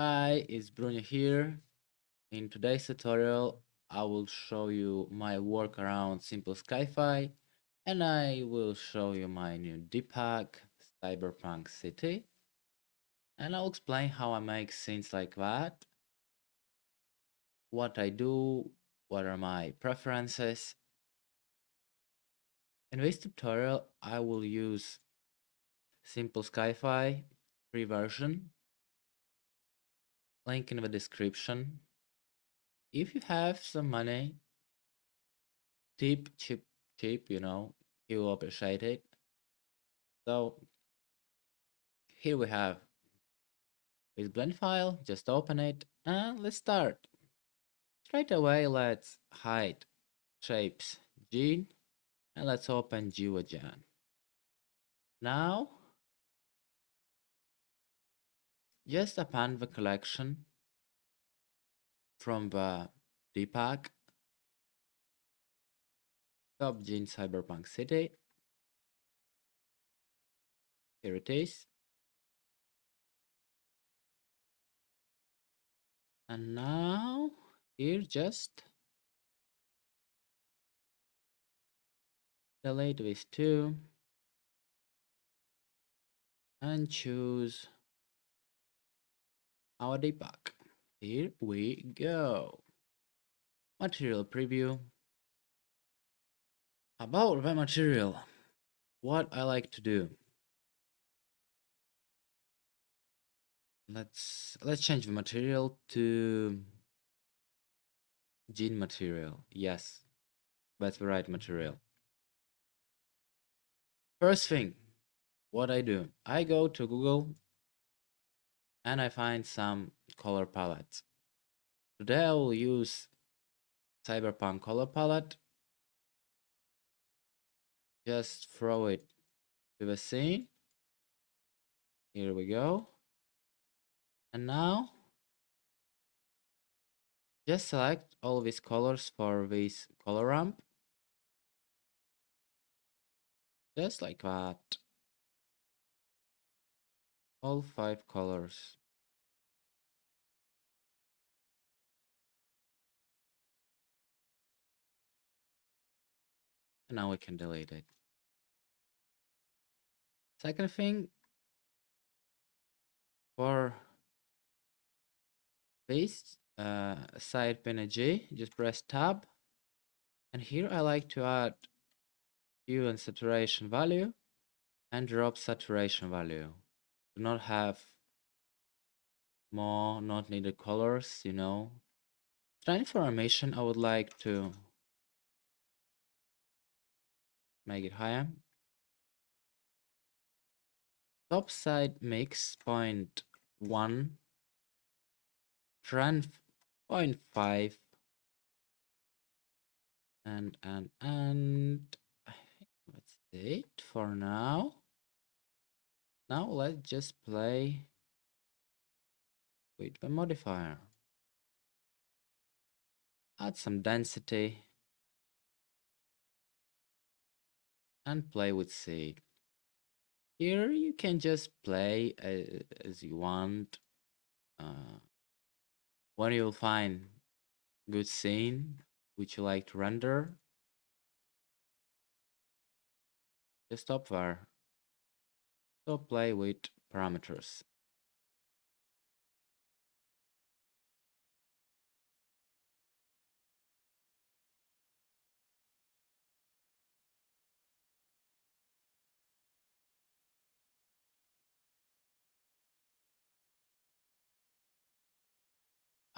Hi, it's Bruno here. In today's tutorial, I will show you my work around Simple SciFi, and I will show you my new DPACK Cyberpunk city, and I'll explain how I make scenes like that, what I do, what are my preferences. In this tutorial, I will use Simple SciFi free version, link in the description. If you have some money, cheap, you will appreciate it. So here we have this blend file, just open it and let's start. Straight away let's hide shapes gene and let's open GeoGen. Now just append the collection from the DPACK top gene Cyberpunk city. Here it is. And now here just delete these two and choose our debug. Here we go. Material preview. About the material, what I like to do. Let's change the material to gene material. Yes, that's the right material. First thing, what I do, I go to Google and I find some color palettes. Today I will use Cyberpunk color palette. Just throw it to the scene. Here we go. And now just select all these colors for this color ramp. Just like that. All 5 colors. And now we can delete it. Second thing, for this side PNG, just press tab. And here I like to add hue and saturation value and drop saturation value. Do not have more not needed colors, Trying for animation, I would like to make it higher. Top side mix 0.1, trend 0.5, and I think that's it for now. Now let's just play with the modifier. Add some density and play with seed. Here you can just play as you want. When you'll find good scene which you like to render, just stop there. Stop play with parameters.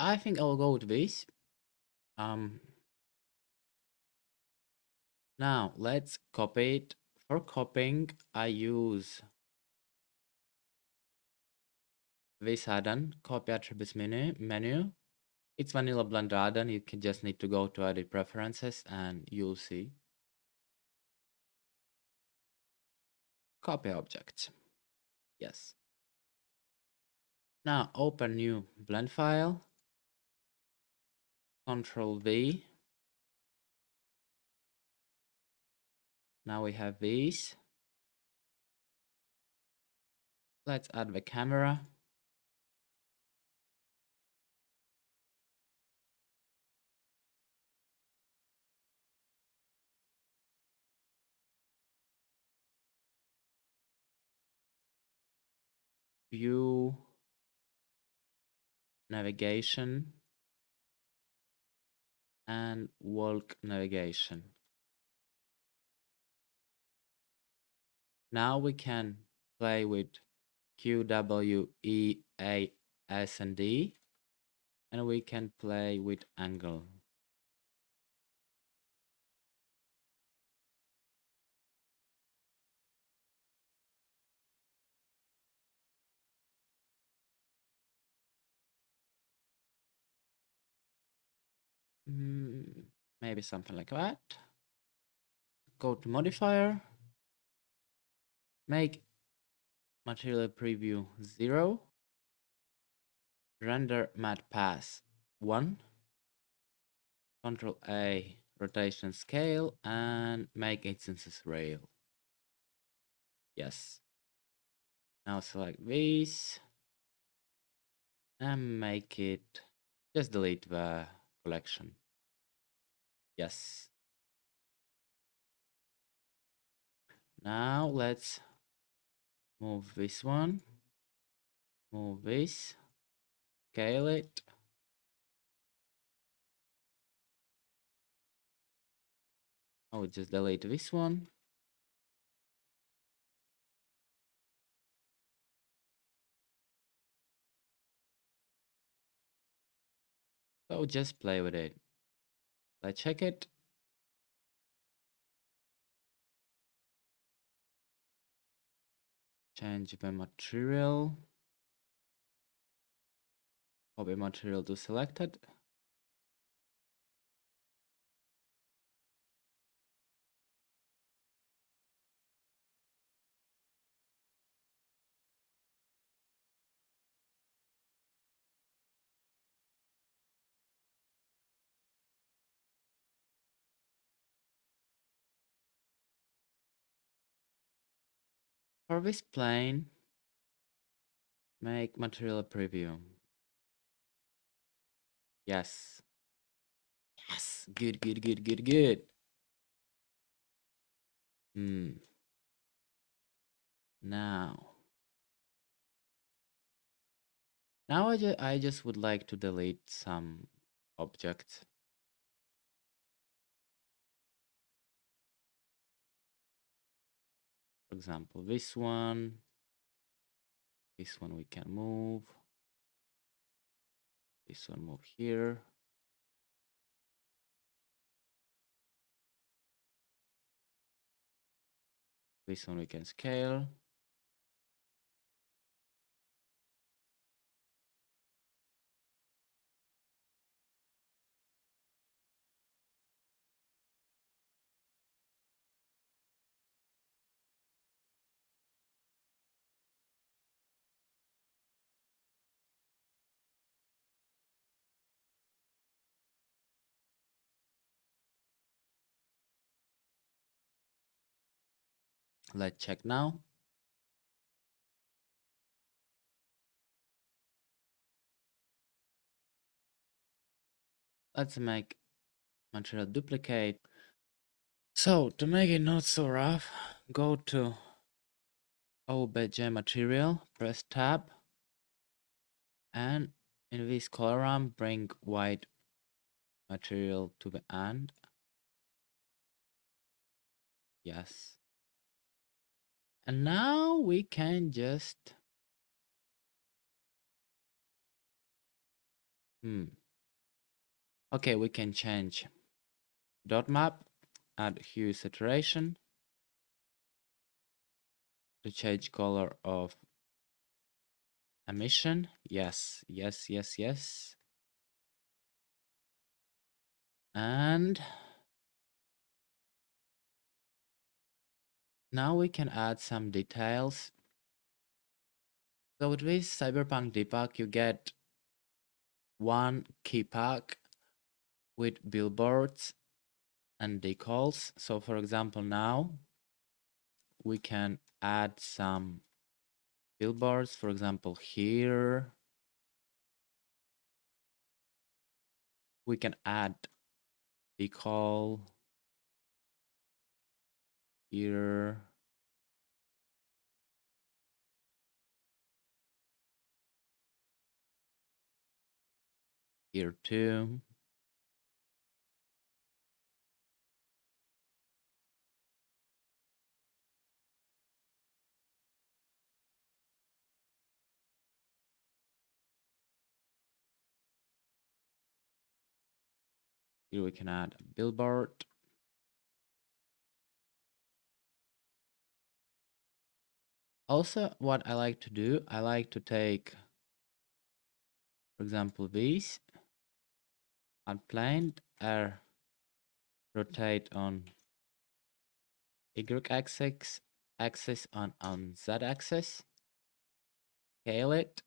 I think I'll go with this. Now let's copy it. For copying, I use this add-on, copy attributes menu. It's vanilla blender add-on. You can just need to go to edit preferences and you'll see. Copy object. Yes. Now open new blend file. Control V. Now we have these. Let's add the camera. view, navigation, and walk navigation. Now we can play with Q, W, E, A, S, and D, and we can play with angle. Maybe something like that. Go to modifier, make material preview 0, render matte path 1, Control A, rotation scale, and make instances rail. Yes. Now select this and make it, just delete the collection. Yes. Now let's move this one, move this, scale it. I will just delete this one. So just play with it. Let's check it. Change the material. Copy material to selected. For this plane, make material preview. Yes. Yes. Good, good, good, good, good. Now. Now I just would like to delete some objects. For example, this one. This one we can move. This one move here. This one we can scale. Let's check now. Let's make material duplicate. So to make it not so rough, go to OBJ material, press tab, and in this column bring white material to the end. Yes. And now we can just okay, we can change dot map, add hue saturation to change color of emission. Yes, yes, yes, yes. And now we can add some details. So with this Cyberpunk DPACK, you get one key pack with billboards and decals. So for example, now we can add some billboards, for example, here. We can add decal here. Here too. Here we can add a billboard. Also, what I like to do, I like to take, for example, these, unplanned, rotate on y-axis, axis on z-axis, scale it.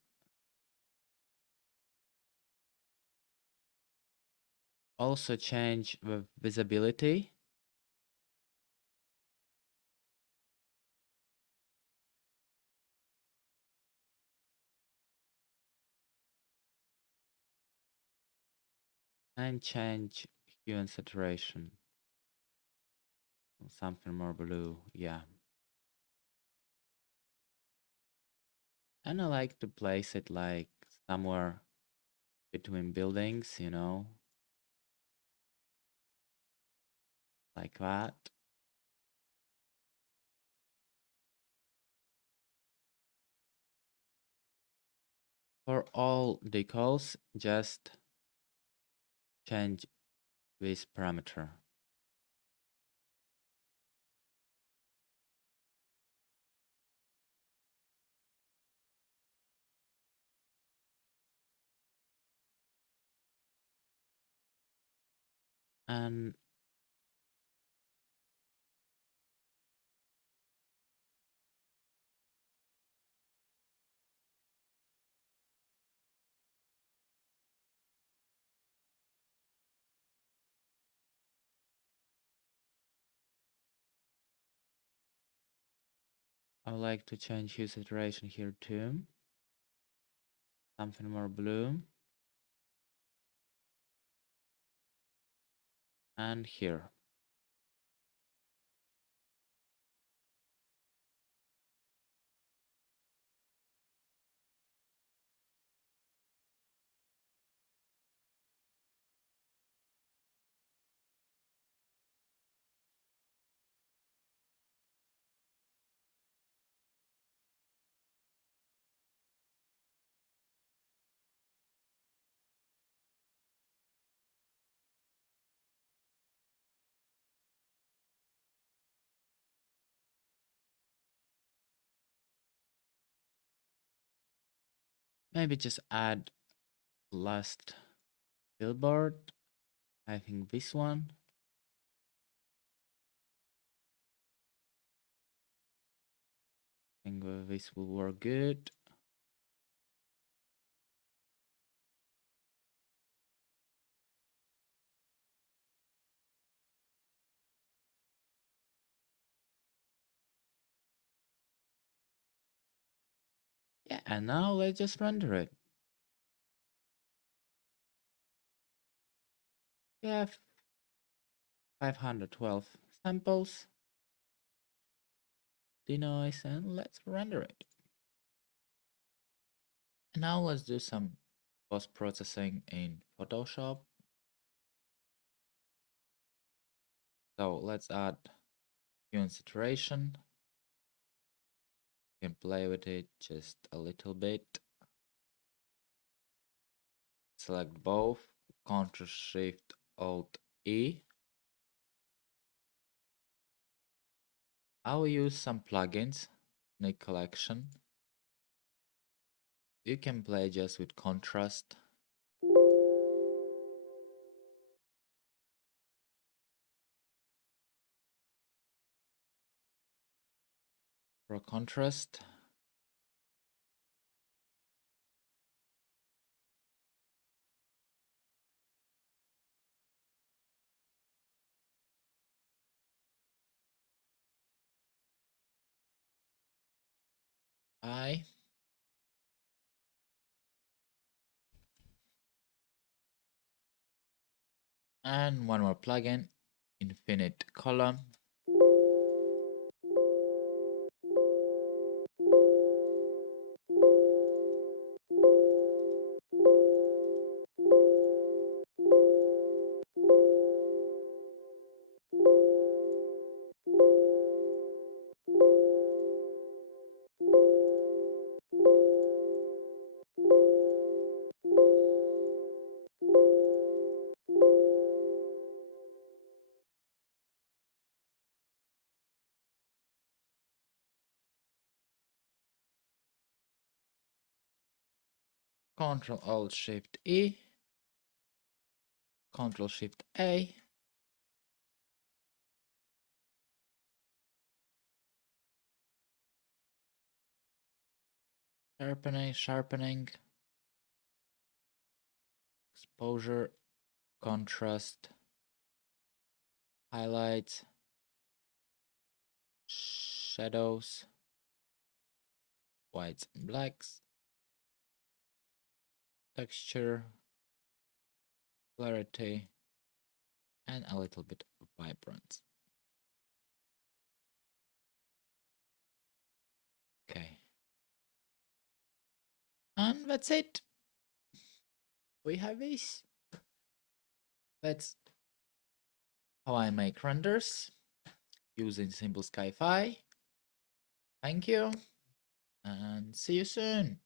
Also change the visibility. And change hue and saturation. Something more blue, yeah. And I like to place it like somewhere between buildings, you know, like that. For all decals, just change this parameter. And I would like to change hue saturation here too. Something more blue. And here. Maybe just add last billboard. I think this one. I think this will work good. Yeah, and now let's just render it. We have 512 samples, denoise, and let's render it. And now let's do some post-processing in Photoshop. So let's add hue and saturation. You can play with it just a little bit. Select both, Ctrl Shift Alt E. I will use some plugins in a collection. You can play just with contrast. For contrast, I and one more plugin, Infinite Column. Control Alt Shift E, Control Shift A. Sharpening, exposure, contrast, highlights, shadows, whites and blacks, texture, clarity, and a little bit of vibrance. Okay. And that's it. We have this. That's how I make renders using simple SciFi. Thank you and see you soon.